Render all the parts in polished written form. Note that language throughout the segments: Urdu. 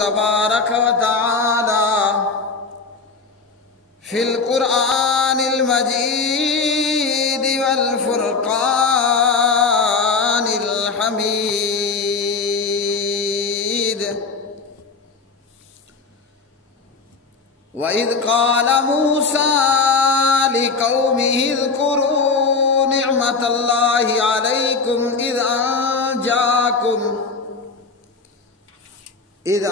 تبارک و تعالی فی القرآن المجید والفرقان الحمید وَإِذْ قَالَ مُوسَى لِقَوْمِهِ اذْكُرُوا نِعْمَةَ اللَّهِ عَلَيْكُمْ إِذْ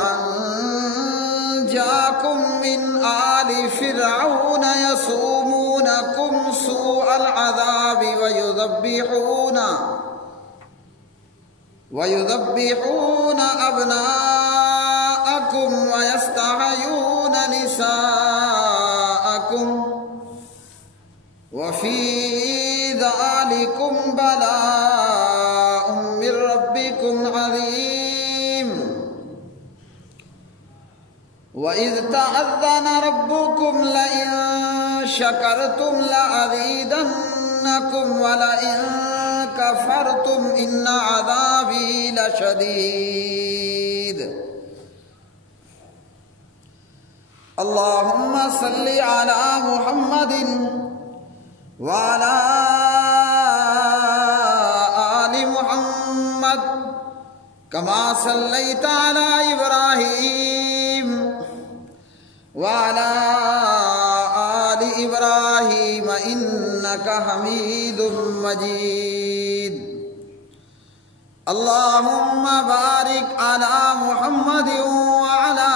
أَنْجَاكُمْ مِنْ آلِ فِرْعَوْنَ يَصُومُونَكُمْ سُوءَ الْعَذَابِ وَيُذَبِّحُونَ أَبْنَاءَكُمْ وَيَسْتَحْيُونَ نِسَاءَكُمْ وَفِي ذَلِكُمْ بَلَاءٌ مِّن رَّبِّكُمْ عَظِيمٌ وَإِذْ تَأَذَّنَ رَبُّكُمْ لَئِن شَكَرْتُمْ لَأَزِيدَنَّكُمْ وَلَئِن كَفَرْتُمْ إِنَّ عَذَابِي لَشَدِيدٌ اللهم صل على محمد وعلى آل محمد كما صليت على إبراهيم وعلى آل إبراهيم إنك حميد مجيد اللهم بارك على محمد وعلى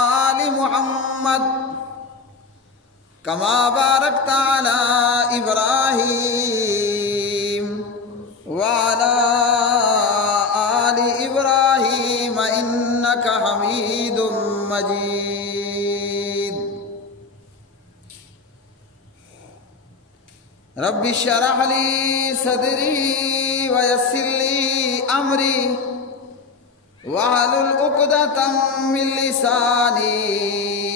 آل محمد كما باركت على إبراهيم وعلى آل إبراهيم إنك حميد مجيد رب اشرح لي صدري ويسر لي أمري واحلل عقدة من لساني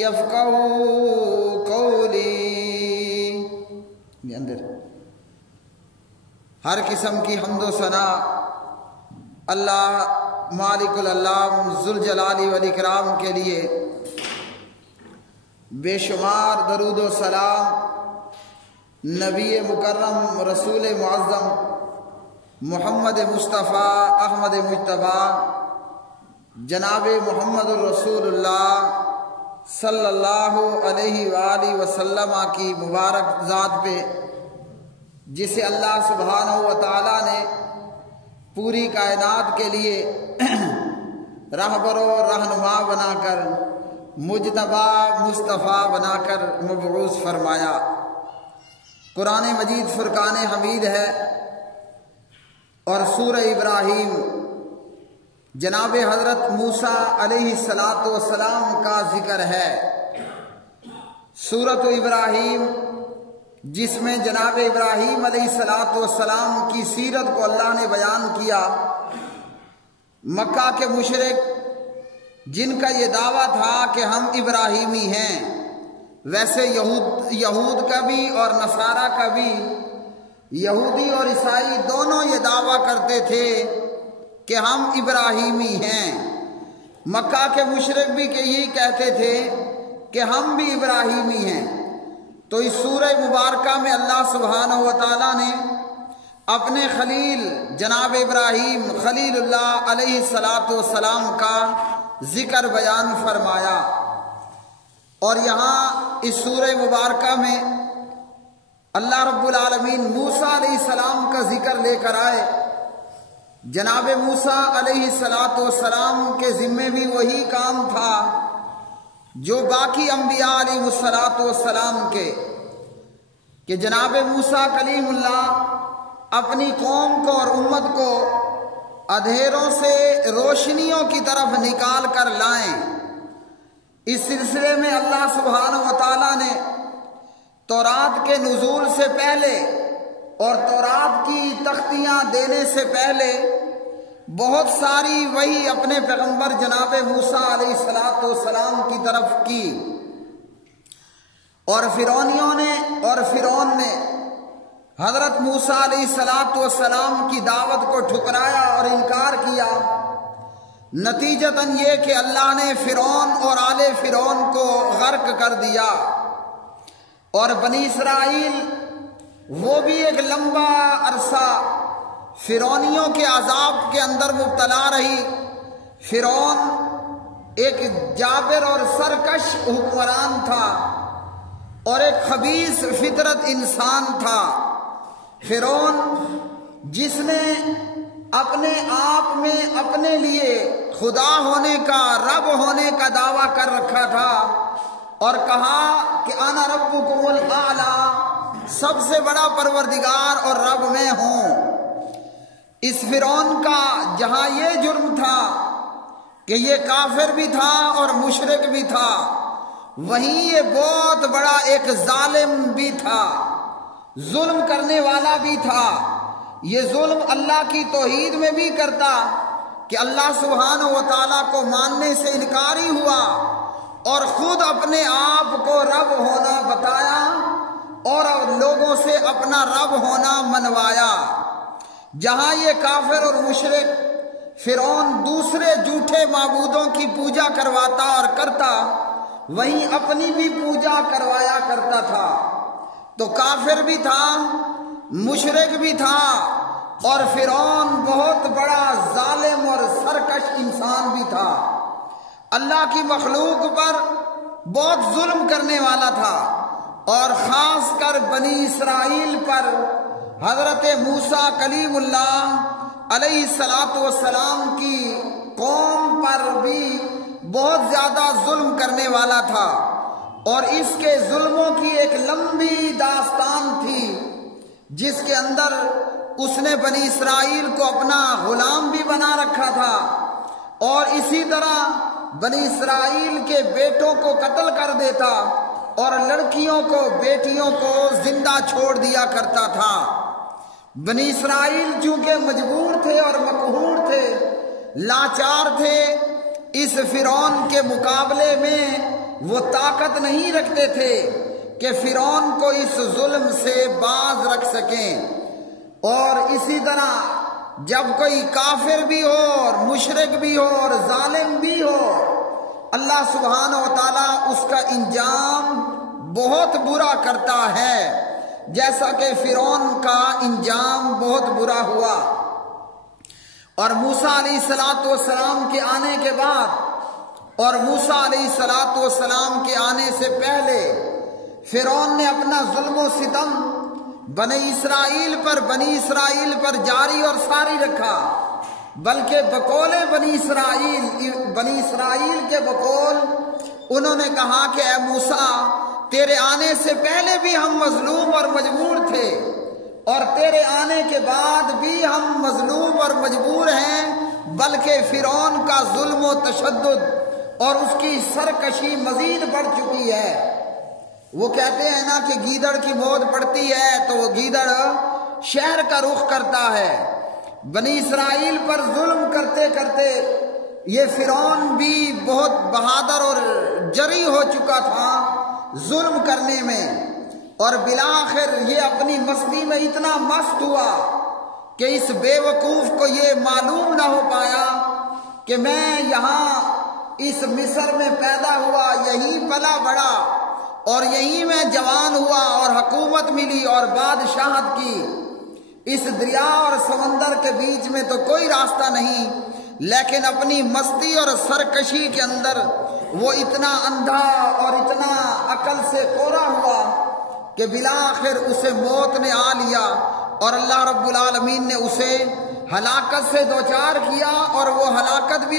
يفقهوا قولي ہر قسم کی حمد و ثنا اللہ مالک العلام ذوالجلال والاکرام کے لیے، بے شمار درود و سلام نبی مکرم رسول معظم محمد مصطفیٰ احمد مجتبی جناب محمد الرسول اللہ صلی اللہ علیہ وآلہ وسلم کی مبارک ذات پہ، جسے اللہ سبحانہ و تعالیٰ نے پوری کائنات کے لیے رہبر و رہنما بنا کر، مجتبی مصطفیٰ بنا کر مبعوث فرمایا۔ قرآن مجید فرقان حمید ہے، اور سورہ ابراہیم جناب حضرت موسیٰ علیہ السلام کا ذکر ہے۔ سورۃ ابراہیم جس میں جناب ابراہیم علیہ السلام کی سیرت کو اللہ نے بیان کیا۔ مکہ کے مشرک جن کا یہ دعویٰ تھا کہ ہم ابراہیمی ہیں، ویسے یہود کا بھی اور نصارہ کا بھی، یہودی اور عیسائی دونوں یہ دعویٰ کرتے تھے کہ ہم ابراہیمی ہیں۔ مکہ کے مشرک بھی یہی کہتے تھے کہ ہم بھی ابراہیمی ہیں۔ تو اس سورہ مبارکہ میں اللہ سبحانہ و تعالیٰ نے اپنے خلیل جناب ابراہیم خلیل اللہ علیہ السلام کا ذکر بیان فرمایا، اور یہاں اس سورہ مبارکہ میں اللہ رب العالمین موسیٰ علیہ السلام کا ذکر لے کر آئے۔ جناب موسیٰ علیہ السلام کے ذمے بھی وہی کام تھا جو باقی انبیاء علیہ السلام کے، کہ جناب موسیٰ کلیم اللہ اپنی قوم کو اور امت کو اندھیروں سے روشنیوں کی طرف نکال کر لائیں۔ اس سلسلے میں اللہ سبحانہ و تعالیٰ نے تورات کے نزول سے پہلے اور تورات کی تختیاں دینے سے پہلے بہت ساری وحی اپنے پیغمبر جناب موسیٰ علیہ السلام کی طرف کی، اور فرعون نے حضرت موسیٰ علیہ السلام کی دعوت کو ٹھکرایا اور انکار کیا، نتیجتاً یہ کہ اللہ نے فرعون اور آل فرعون کو غرق کر دیا، اور بنی اسرائیل وہ بھی ایک لمبا عرصہ فرعونیوں کے عذاب کے اندر مبتلا رہی۔ فرعون ایک جابر اور سرکش حکمران تھا اور ایک خبیث فطرت انسان تھا۔ فرعون جس نے اپنے آپ میں اپنے لیے خدا ہونے کا، رب ہونے کا دعویٰ کر رکھا تھا اور کہا کہ انا ربکم الاعلی، سب سے بڑا پروردگار اور رب میں ہوں۔ اس فرعون کا جہاں یہ جرم تھا کہ یہ کافر بھی تھا اور مشرک بھی تھا، وہیں یہ بہت بڑا ایک ظالم بھی تھا، ظلم کرنے والا بھی تھا۔ یہ ظلم اللہ کی توحید میں بھی کرتا کہ اللہ سبحانہ و تعالیٰ کو ماننے سے انکاری ہوا اور خود اپنے آپ کو رب ہونا بتایا اور لوگوں سے اپنا رب ہونا منوایا۔ جہاں یہ کافر اور مشرک فرعون دوسرے جھوٹے معبودوں کی پوجا کرواتا اور کرتا، وہیں اپنی بھی پوجا کروایا کرتا تھا۔ تو کافر بھی تھا، مشرک بھی تھا، اور فرعون بہت بڑا ظالم اور سرکش انسان بھی تھا۔ اللہ کی مخلوق پر بہت ظلم کرنے والا تھا، اور خاص کر بنی اسرائیل پر، حضرت موسیٰ کلیم اللہ علیہ السلام کی قوم پر بھی بہت زیادہ ظلم کرنے والا تھا، اور اس کے ظلموں کی ایک لمبی داستان تھی جس کے اندر اس نے بنی اسرائیل کو اپنا غلام بھی بنا رکھا تھا، اور اسی طرح بنی اسرائیل کے بیٹوں کو قتل کر دیتا اور لڑکیوں کو، بیٹیوں کو زندہ چھوڑ دیا کرتا تھا۔ بنی اسرائیل چونکہ مجبور تھے اور مقہور تھے، لاچار تھے، اس فرعون کے مقابلے میں وہ طاقت نہیں رکھتے تھے کہ فرعون کو اس ظلم سے باز رکھ سکیں۔ اور اسی طرح جب کوئی کافر بھی ہو اور مشرک بھی ہو اور ظالم بھی ہو، اللہ سبحانہ و تعالیٰ اس کا انجام بہت برا کرتا ہے، جیسا کہ فرعون کا انجام بہت برا ہوا۔ اور موسیٰ علیہ السلام کے آنے کے بعد اور موسیٰ علیہ السلام کے آنے سے پہلے فرعون نے اپنا ظلم و ستم بنی اسرائیل پر جاری اور ساری رکھا، بلکہ بقول بنی اسرائیل کے بقول انہوں نے کہا کہ اے موسیٰ، تیرے آنے سے پہلے بھی ہم مظلوم اور مجبور تھے، اور تیرے آنے کے بعد بھی ہم مظلوم اور مجبور ہیں، بلکہ فرعون کا ظلم و تشدد اور اس کی سرکشی مزید بڑھ چکی ہے۔ وہ کہتے ہیں نا کہ گیدڑ کی موت پڑتی ہے تو وہ گیدڑ شہر کا رخ کرتا ہے۔ بنی اسرائیل پر ظلم کرتے کرتے یہ فرعون بھی بہت بہادر اور جری ہو چکا تھا ظلم کرنے میں، اور بالآخر یہ اپنی مستی میں اتنا مست ہوا کہ اس بے وقوف کو یہ معلوم نہ ہو پایا کہ میں یہاں اس مصر میں پیدا ہوا، یہی پلا بڑا، اور یہیں میں جوان ہوا اور حکومت ملی اور بادشاہت کی۔ اس دریا اور سمندر کے بیچ میں تو کوئی راستہ نہیں، لیکن اپنی مستی اور سرکشی کے اندر وہ اتنا اندھا اور اتنا عقل سے کورا ہوا کہ بالآخر اسے موت نے آ لیا، اور اللہ رب العالمین نے اسے ہلاکت سے دوچار کیا، اور وہ ہلاکت بھی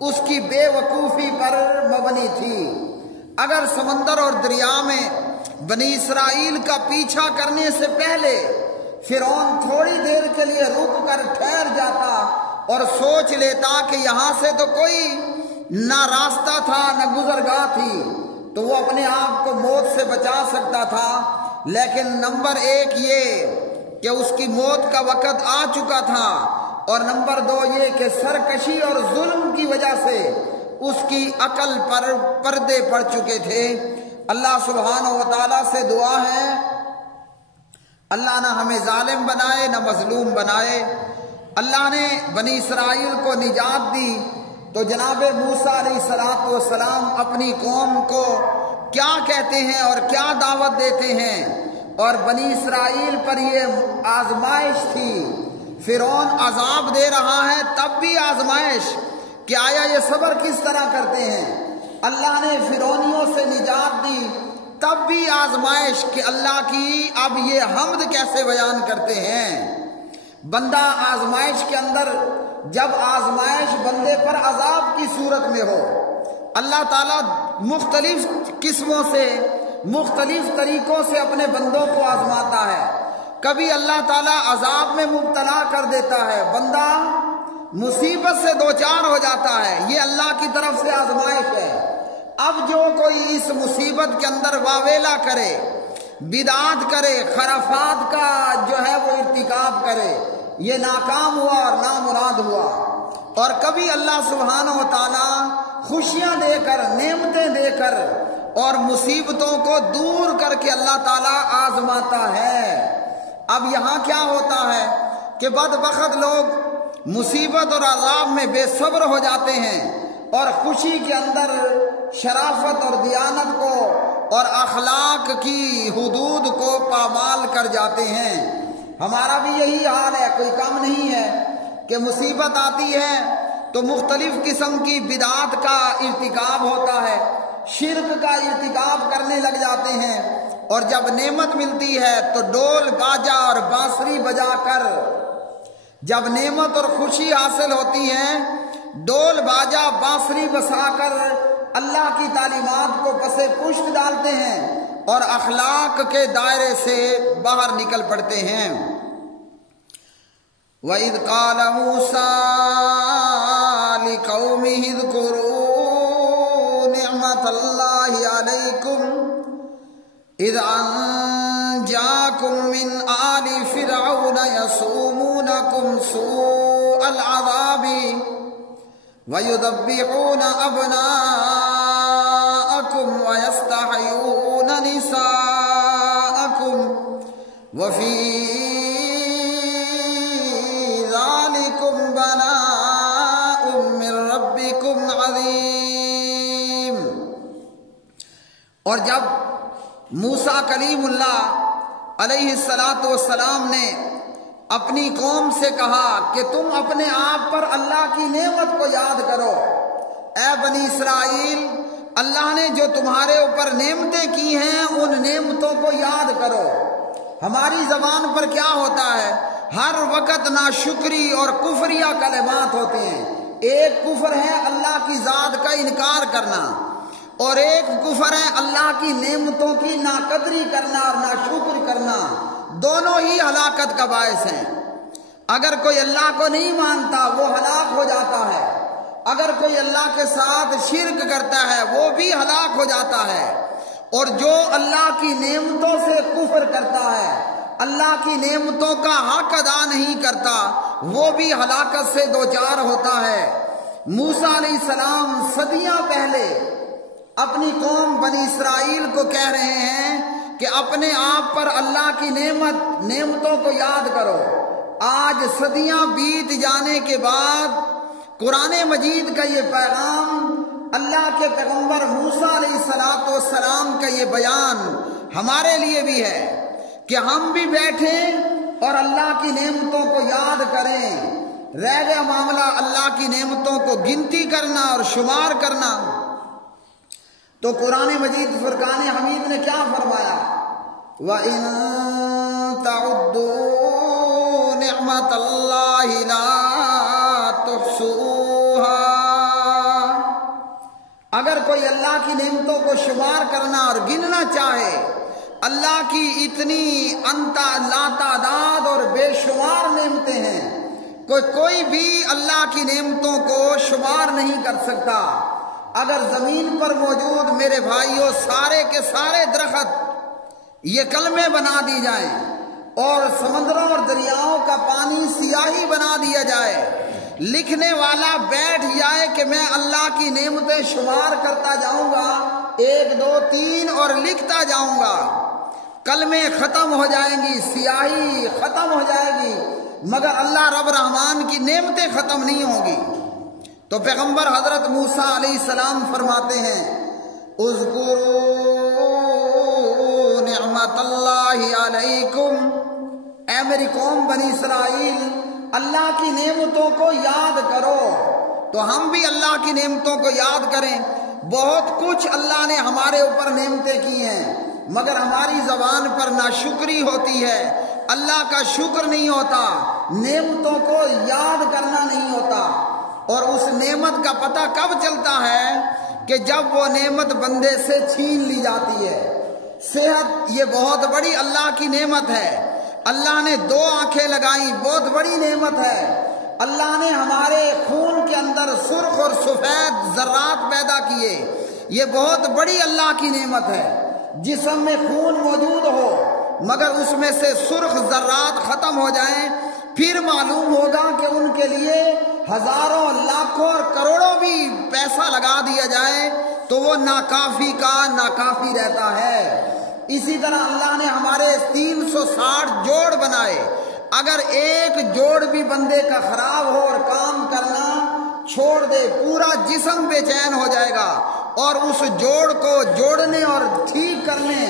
اس کی بے وقوفی پر مبنی تھی۔ اگر سمندر اور دریا میں بنی اسرائیل کا پیچھا کرنے سے پہلے فرعون تھوڑی دیر کے لیے رک کر ٹھہر جاتا اور سوچ لیتا کہ یہاں سے تو کوئی نہ راستہ تھا نہ گزرگاہ تھی، تو وہ اپنے آپ کو موت سے بچا سکتا تھا، لیکن نمبر ایک یہ کہ اس کی موت کا وقت آ چکا تھا، اور نمبر دو یہ کہ سرکشی اور ظلم کی وجہ سے اس کی عقل پر پردے پڑ چکے تھے۔ اللہ سبحانہ و تعالیٰ سے دعا ہے اللہ نہ ہمیں ظالم بنائے نہ مظلوم بنائے، اللہ نے بنی اسرائیل کو نجات دی تو جناب موسیٰ علیہ السلام اپنی قوم کو کیا کہتے ہیں اور کیا دعوت دیتے ہیں؟ اور بنی اسرائیل پر یہ آزمائش تھی، فرعون عذاب دے رہا ہے تب بھی آزمائش کہ آیا یہ صبر کس طرح کرتے ہیں۔ اللہ نے فرعونیوں سے نجات دی تب بھی آزمائش کہ اللہ کی اب یہ حمد کیسے بیان کرتے ہیں۔ بندہ آزمائش کے اندر جب آزمائش بندے پر عذاب کی صورت میں ہو، اللہ تعالیٰ مختلف قسموں سے مختلف طریقوں سے اپنے بندوں کو آزماتا ہے۔ کبھی اللہ تعالیٰ عذاب میں مبتلا کر دیتا ہے، بندہ مصیبت سے دوچار ہو جاتا ہے، یہ اللہ کی طرف سے آزمائش ہے۔ اب جو کوئی اس مصیبت کے اندر واویلا کرے، بدعات کرے، خرافات کا جو ہے وہ ارتکاب کرے، یہ ناکام ہوا اور نامراد ہوا۔ اور کبھی اللہ سبحانہ و تعالیٰ خوشیاں دے کر، نعمتیں دے کر اور مصیبتوں کو دور کر کے اللہ تعالیٰ آزماتا ہے۔ اب یہاں کیا ہوتا ہے کہ بدبخت لوگ مصیبت اور عذاب میں بے صبر ہو جاتے ہیں اور خوشی کے اندر شرافت اور دیانت کو اور اخلاق کی حدود کو پامال کر جاتے ہیں۔ ہمارا بھی یہی حال ہے، کوئی کم نہیں ہے کہ مصیبت آتی ہے تو مختلف قسم کی بدعات کا ارتکاب ہوتا ہے، شرک کا ارتکاب کرنے لگ جاتے ہیں، اور جب نعمت ملتی ہے تو ڈول باجا اور بانسری بجا کر، جب نعمت اور خوشی حاصل ہوتی ہے ڈول باجا بانسری بسا کر اللہ کی تعلیمات کو پسے پشت ڈالتے ہیں اور اخلاق کے دائرے سے باہر نکل پڑتے ہیں۔ وَإِذْ قَالَ مُوسَىٰ لِقَوْمِهِ اذْكُرُوا نِعْمَةَ اللَّهِ عَلَيْكُمْ إِذْ أَنجَاكُم مِّنْ آلِ فِرْعَوْنَ يَسُومُونَكُمْ سُوءَ الْعَذَابِ وَيُذَبِّحُونَ أَبْنَاءَكُمْ وَيَسْتَحْيُونَ نِسَاءَكُمْ وَفِي ذَلِكُمْ بَلَاءٌ مِّن رَّبِّكُمْ عَظِيمٌ۔ اور جب موسیٰ کلیم اللہ علیہ السلام نے اپنی قوم سے کہا کہ تم اپنے آپ پر اللہ کی نعمت کو یاد کرو، اے بنی اسرائیل، اللہ نے جو تمہارے اوپر نعمتیں کی ہیں ان نعمتوں کو یاد کرو۔ ہماری زبان پر کیا ہوتا ہے؟ ہر وقت ناشکری اور کفریہ کلمات ہوتے ہیں۔ ایک کفر ہے اللہ کی ذات کا انکار کرنا، اور ایک کفر ہے اللہ کی نعمتوں کی ناقدری کرنا اور ناشکر کرنا۔ دونوں ہی ہلاکت کا باعث ہیں۔ اگر کوئی اللہ کو نہیں مانتا وہ ہلاک ہو جاتا ہے، اگر کوئی اللہ کے ساتھ شرک کرتا ہے وہ بھی ہلاک ہو جاتا ہے، اور جو اللہ کی نعمتوں سے کفر کرتا ہے، اللہ کی نعمتوں کا حق ادا نہیں کرتا، وہ بھی ہلاکت سے دوچار ہوتا ہے۔ موسیٰ علیہ السلام صدیاں پہلے اپنی قوم بنی اسرائیل کو کہہ رہے ہیں کہ اپنے آپ پر اللہ کی نعمتوں کو یاد کرو۔ آج صدیاں بیت جانے کے بعد قرآن مجید کا یہ پیغام، اللہ کے پیغمبر موسیٰ علیہ السلام کا یہ بیان ہمارے لیے بھی ہے کہ ہم بھی بیٹھیں اور اللہ کی نعمتوں کو یاد کریں۔ رہ گیا معاملہ اللہ کی نعمتوں کو گنتی کرنا اور شمار کرنا، تو قرآن مجید فرقان حمید نے کیا فرمایا؟ وَإِن تَعُدُّوا نِعْمَةَ اللَّهِ لَا تُحْصُوهَا۔ اگر کوئی اللہ کی نعمتوں کو شمار کرنا اور گننا چاہے، اللہ کی اتنی لا تعداد اور بے شمار نعمتیں ہیں، کوئی بھی اللہ کی نعمتوں کو شمار نہیں کر سکتا۔ اگر زمین پر موجود میرے بھائیوں سارے کے سارے درخت یہ کلمے بنا دی جائیں اور سمندروں اور دریاؤں کا پانی سیاہی بنا دیا جائے، لکھنے والا بیٹھ جائے کہ میں اللہ کی نعمتیں شمار کرتا جاؤں گا، 1 2 3 اور لکھتا جاؤں گا، کلمے ختم ہو جائیں گی، سیاہی ختم ہو جائے گی، مگر اللہ رب رحمان کی نعمتیں ختم نہیں ہوں گی۔ تو پیغمبر حضرت موسیٰ علیہ السلام فرماتے ہیں اذکروا نعمت اللہ علیکم، اے میری قوم بنی اسرائیل اللہ کی نعمتوں کو یاد کرو۔ تو ہم بھی اللہ کی نعمتوں کو یاد کریں۔ بہت کچھ اللہ نے ہمارے اوپر نعمتیں کی ہیں، مگر ہماری زبان پر ناشکری ہوتی ہے، اللہ کا شکر نہیں ہوتا، نعمتوں کو یاد کرنا نہیں ہوتا۔ اور اس نعمت کا پتہ کب چلتا ہے کہ جب وہ نعمت بندے سے چھین لی جاتی ہے۔ صحت یہ بہت بڑی اللہ کی نعمت ہے۔ اللہ نے 2 آنکھیں لگائیں، بہت بڑی نعمت ہے۔ اللہ نے ہمارے خون کے اندر سرخ اور سفید ذرات پیدا کیے، یہ بہت بڑی اللہ کی نعمت ہے۔ جسم میں خون موجود ہو مگر اس میں سے سرخ ذرات ختم ہو جائیں، پھر معلوم ہوگا کہ ان کے لیے ہزاروں لاکھوں اور کروڑوں بھی پیسہ لگا دیا جائے تو وہ ناکافی کا ناکافی رہتا ہے۔ اسی طرح اللہ نے ہمارے 360 جوڑ بنائے، اگر ایک جوڑ بھی بندے کا خراب ہو اور کام کرنا چھوڑ دے پورا جسم بے چین ہو جائے گا، اور اس جوڑ کو جوڑنے اور ٹھیک کرنے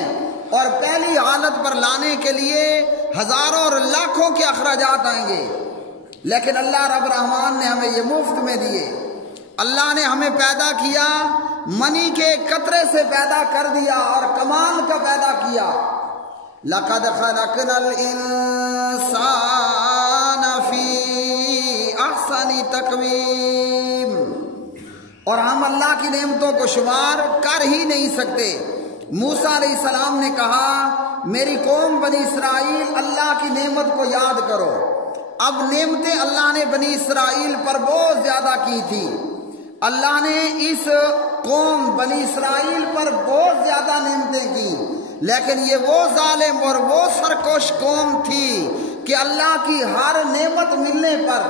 اور پہلی حالت پر لانے کے لیے ہزاروں اور لاکھوں کے اخراجات آئیں گے۔ لیکن اللہ رب رحمان نے ہمیں یہ مفت میں دیے۔ اللہ نے ہمیں پیدا کیا، منی کے قطرے سے پیدا کر دیا اور کمال کا پیدا کیا۔ لَقَدْ خَلَقْنَا الْإِنسَانَ فِي أَحْسَنِ تَقْوِيمٍ، اور ہم اللہ کی نعمتوں کو شمار کر ہی نہیں سکتے۔ موسیٰ علیہ السلام نے کہا میری قوم بنی اسرائیل اللہ کی نعمت کو یاد کرو۔ اب نعمتیں اللہ نے بنی اسرائیل پر بہت زیادہ کی تھی۔ اللہ نے اس قوم بنی اسرائیل پر بہت زیادہ نعمتیں کی، لیکن یہ وہ ظالم اور وہ سرکش قوم تھی کہ اللہ کی ہر نعمت ملنے پر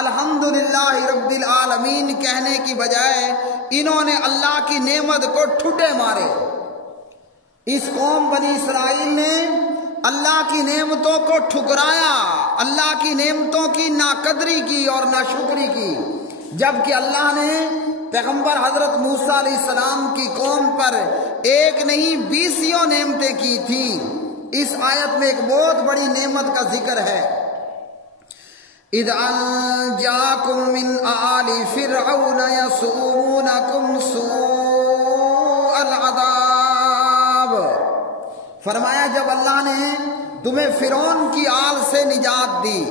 الحمدللہ رب العالمین کہنے کی بجائے انہوں نے اللہ کی نعمت کو ٹھڈے مارے۔ اس قوم بنی اسرائیل نے اللہ کی نعمتوں کو ٹھکرایا، اللہ کی نعمتوں کی ناقدری کی اور ناشکری کی، جبکہ اللہ نے پیغمبر حضرت موسیٰ علیہ السلام کی قوم پر ایک نہیں 20 نعمتیں کی تھی۔ اس آیت میں ایک بہت بڑی نعمت کا ذکر ہے۔ اذ انجاکم من آل فرعون یسومونکم سوء العذاب، فرمایا جب اللہ نے تمہیں فرعون کی آل سے نجات دی،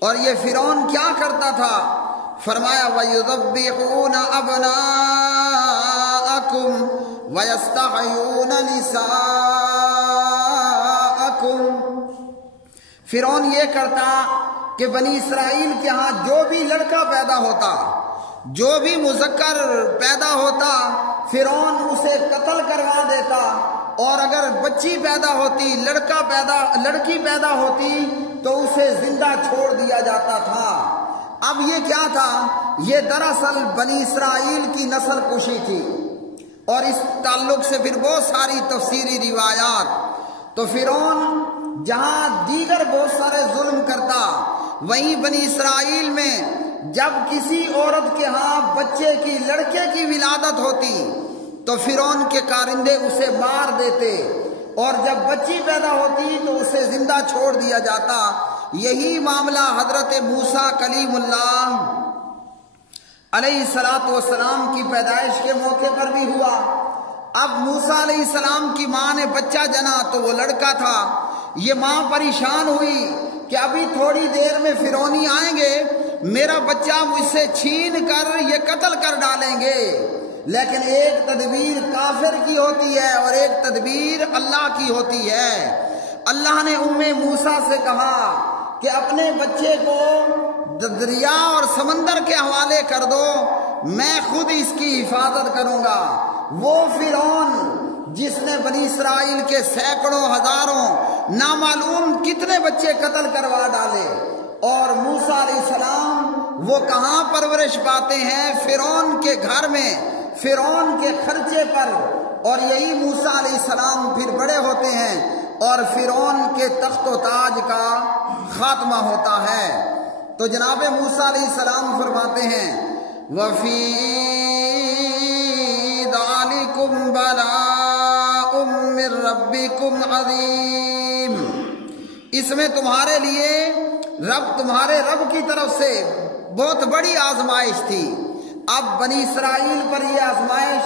اور یہ فرعون کیا کرتا تھا؟ فرمایا وَيُذَبِّحُونَ أَبْنَاءَكُمْ وَيَسْتَحْيُونَ نِسَاءَكُمْ، فرعون یہ کرتا کہ بنی اسرائیل کے ہاں جو بھی لڑکا پیدا ہوتا، جو بھی مذکر پیدا ہوتا، فرعون اسے قتل کروا دیتا، اور اگر بچی پیدا ہوتی، لڑکی پیدا ہوتی تو اسے زندہ چھوڑ دیا جاتا تھا۔ اب یہ کیا تھا؟ یہ دراصل بنی اسرائیل کی نسل کشی تھی، اور اس تعلق سے پھر بہت ساری تفسیری روایات۔ تو فرعون جہاں دیگر بہت سارے ظلم کرتا، وہیں بنی اسرائیل میں جب کسی عورت کے ہاں بچے کی، لڑکے کی ولادت ہوتی تو فرعون کے کارندے اسے مار دیتے، اور جب بچی پیدا ہوتی تو اسے زندہ چھوڑ دیا جاتا۔ یہی معاملہ حضرت موسیٰ کلیم اللہ علیہ السلام کی پیدائش کے موقع پر بھی ہوا۔ اب موسیٰ علیہ السلام کی ماں نے بچہ جنا تو وہ لڑکا تھا۔ یہ ماں پریشان ہوئی کہ ابھی تھوڑی دیر میں فرعونی آئیں گے، میرا بچہ مجھ سے چھین کر یہ قتل کر ڈالیں گے۔ لیکن ایک تدبیر کافر کی ہوتی ہے اور ایک تدبیر اللہ کی ہوتی ہے۔ اللہ نے موسیٰ سے کہا کہ اپنے بچے کو دریا اور سمندر کے حوالے کر دو، میں خود اس کی حفاظت کروں گا۔ وہ فرعون جس نے بنی اسرائیل کے سینکڑوں ہزاروں نامعلوم کتنے بچے قتل کروا ڈالے، اور موسیٰ علیہ السلام وہ کہاں پرورش پاتے ہیں؟ فرعون کے گھر میں، فرعون کے خرچے پر، اور یہی موسیٰ علیہ السلام پھر بڑے ہوتے ہیں اور فرعون کے تخت و تاج کا خاتمہ ہوتا ہے۔ تو جناب موسیٰ علیہ السلام فرماتے ہیں وَفِي ذَلِكُمْ بَلَاءٌ مِّن رَّبِّكُمْ عَظِيمٌ، اس میں تمہارے لیے تمہارے رب کی طرف سے بہت بڑی آزمائش تھی۔ اب بنی اسرائیل پر یہ آزمائش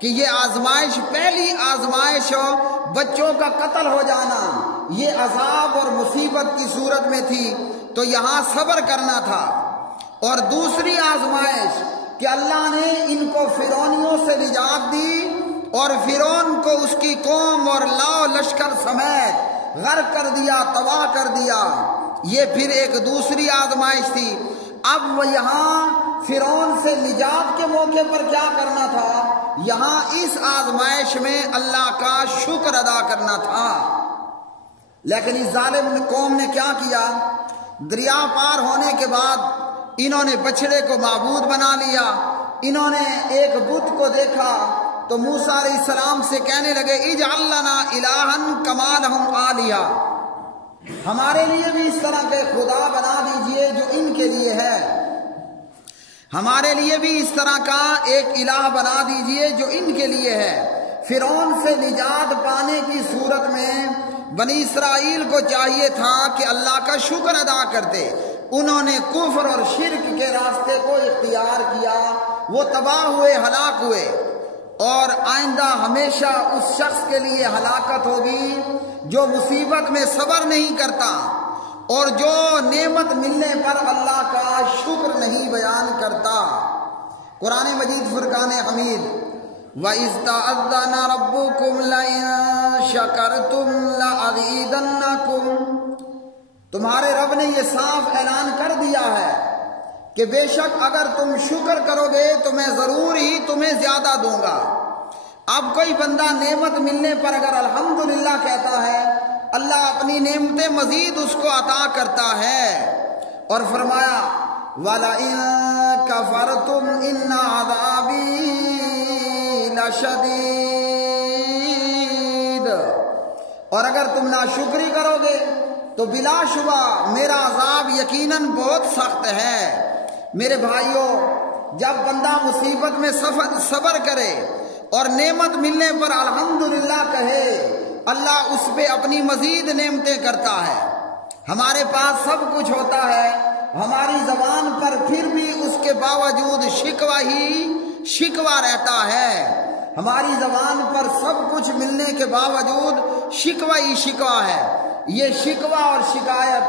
کہ یہ آزمائش پہلی آزمائش بچوں کا قتل ہو جانا یہ عذاب اور مصیبت کی صورت میں تھی، تو یہاں صبر کرنا تھا۔ اور دوسری آزمائش کہ اللہ نے ان کو فرعونیوں سے نجات دی اور فرعون کو اس کی قوم اور لاؤ لشکر سمیت غرق کر دیا، تباہ کر دیا، یہ پھر ایک دوسری آزمائش تھی۔ اب وہ یہاں فرعون سے نجات کے موقع پر کیا کرنا تھا؟ یہاں اس آزمائش میں اللہ کا شکر ادا کرنا تھا۔ لیکن اس ظالم قوم نے کیا کیا؟ دریا پار ہونے کے بعد انہوں نے بچڑے کو معبود بنا لیا، انہوں نے ایک بت کو دیکھا تو موسیٰ علیہ السلام سے کہنے لگے اجعل لنا الہا کما لہم آلیہ، ہمارے لیے بھی اس طرح کے خدا بنا دیجئے جو ان کے لیے ہے، ہمارے لیے بھی اس طرح کا ایک الہ بنا دیجئے جو ان کے لیے ہے۔ فرعون سے نجات پانے کی صورت میں بنی اسرائیل کو چاہیے تھا کہ اللہ کا شکر ادا کرتے، انہوں نے کفر اور شرک کے راستے کو اختیار کیا، وہ تباہ ہوئے، ہلاک ہوئے، اور آئندہ ہمیشہ اس شخص کے لیے ہلاکت ہوگی جو مصیبت میں صبر نہیں کرتا اور جو نعمت ملنے پر اللہ کا شکر نہیں بیان کرتا۔ قرآن مجید فرقان حمید وَإِذْ تَأَذَّنَ رَبُّكُمْ لَئِن شَكَرْتُمْ لَأَزِيدَنَّكُمْ، تمہارے رب نے یہ صاف اعلان کر دیا ہے کہ بے شک اگر تم شکر کرو گے تو میں ضرور ہی تمہیں زیادہ دوں گا۔ اب کوئی بندہ نعمت ملنے پر اگر الحمدللہ کہتا ہے، اللہ اپنی نعمتیں مزید اس کو عطا کرتا ہے، اور فرمایا وَلَئِن كَفَرْتُمْ إِنَّ عَذَابِي لَشَدِيدٌ، اور اگر تم ناشکری کرو گے تو بلا شبہ میرا عذاب یقیناً بہت سخت ہے۔ میرے بھائیوں، جب بندہ مصیبت میں صبر کرے اور نعمت ملنے پر الحمدللہ کہے، اللہ اس پہ اپنی مزید نعمتیں کرتا ہے۔ ہمارے پاس سب کچھ ہوتا ہے، ہماری زبان پر پھر بھی اس کے باوجود شکوہ ہی شکوہ رہتا ہے، ہماری زبان پر سب کچھ ملنے کے باوجود شکوہ ہی شکوہ ہے۔ یہ شکوہ اور شکایت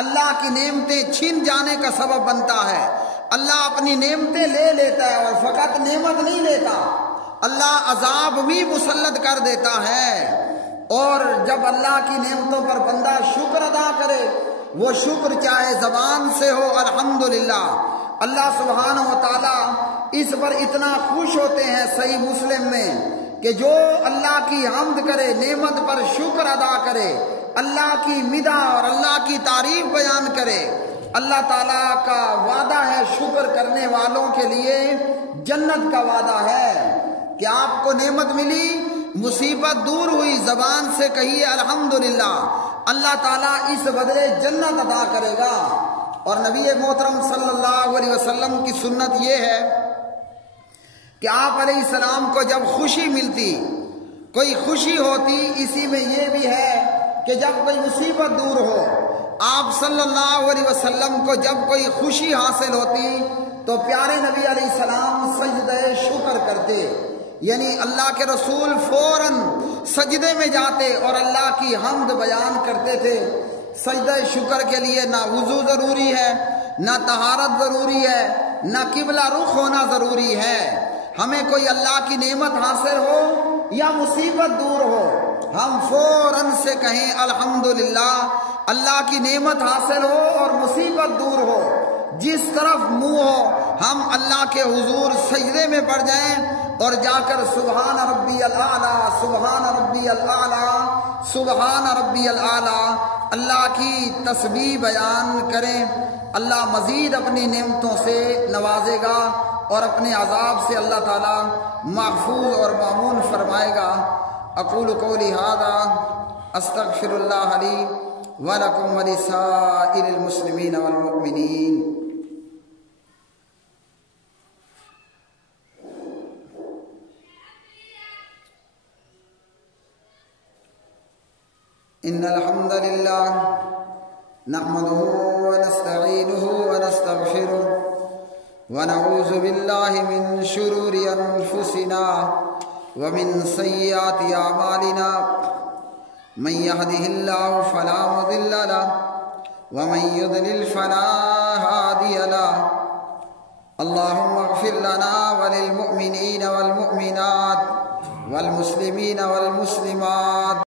اللہ کی نعمتیں چھن جانے کا سبب بنتا ہے۔ اللہ اپنی نعمتیں لے لیتا ہے اور فقط نعمت نہیں لیتا، اللہ عذاب بھی مسلط کر دیتا ہے۔ اور جب اللہ کی نعمتوں پر بندہ شکر ادا کرے، وہ شکر چاہے زبان سے ہو الحمدللہ، اللہ سبحانہ و تعالی اس پر اتنا خوش ہوتے ہیں صحیح مسلم میں کہ جو اللہ کی حمد کرے، نعمت پر شکر ادا کرے، اللہ کی مدح اور اللہ کی تعریف بیان کرے، اللہ تعالیٰ کا وعدہ ہے شکر کرنے والوں کے لیے جنت کا وعدہ ہے کہ آپ کو نعمت ملی، مصیبت دور ہوئی، زبان سے کہیے الحمدللہ، اللہ تعالیٰ اس بدلے جنت عطا کرے گا۔ اور نبی محترم صلی اللہ علیہ وسلم کی سنت یہ ہے کہ آپ علیہ السلام کو جب خوشی ملتی، کوئی خوشی ہوتی، اسی میں یہ بھی ہے کہ جب کوئی مصیبت دور ہو، آپ صلی اللہ علیہ وسلم کو جب کوئی خوشی حاصل ہوتی تو پیارے نبی علیہ السلام سجدہ شکر کرتے، یعنی اللہ کے رسول فوراً سجدے میں جاتے اور اللہ کی حمد بیان کرتے تھے۔ سجدہ شکر کے لیے نہ وضو ضروری ہے، نہ طہارت ضروری ہے، نہ قبلہ رخ ہونا ضروری ہے۔ ہمیں کوئی اللہ کی نعمت حاصل ہو یا مصیبت دور ہو، ہم فوراً سے کہیں الحمدللہ، اللہ کی نعمت حاصل ہو اور مصیبت دور ہو، جس طرف منہ ہو ہم اللہ کے حضور سجدے میں پڑ جائیں اور جا کر سبحان ربی الاعلیٰ، سبحان ربی الاعلیٰ، سبحان ربی الاعلیٰ اللہ کی تسبیح بیان کریں۔ اللہ مزید اپنی نعمتوں سے نوازے گا اور اپنے عذاب سے اللہ تعالی محفوظ اور مامون فرمائے گا۔ اقول قولی ھذا استغفر اللہ لی ولکم ولسائر المسلمین والمؤمنین۔ ان الحمد للہ نحمده ونستعینه ونستغفره ونعوذ باللہ من شرور انفسنا ومن سیئات اعمالنا من يهده الله فلا مضل له ومن يضلل فلا هادي له۔ اللهم اغفر لنا وللمؤمنین والمؤمنات والمسلمین والمسلمات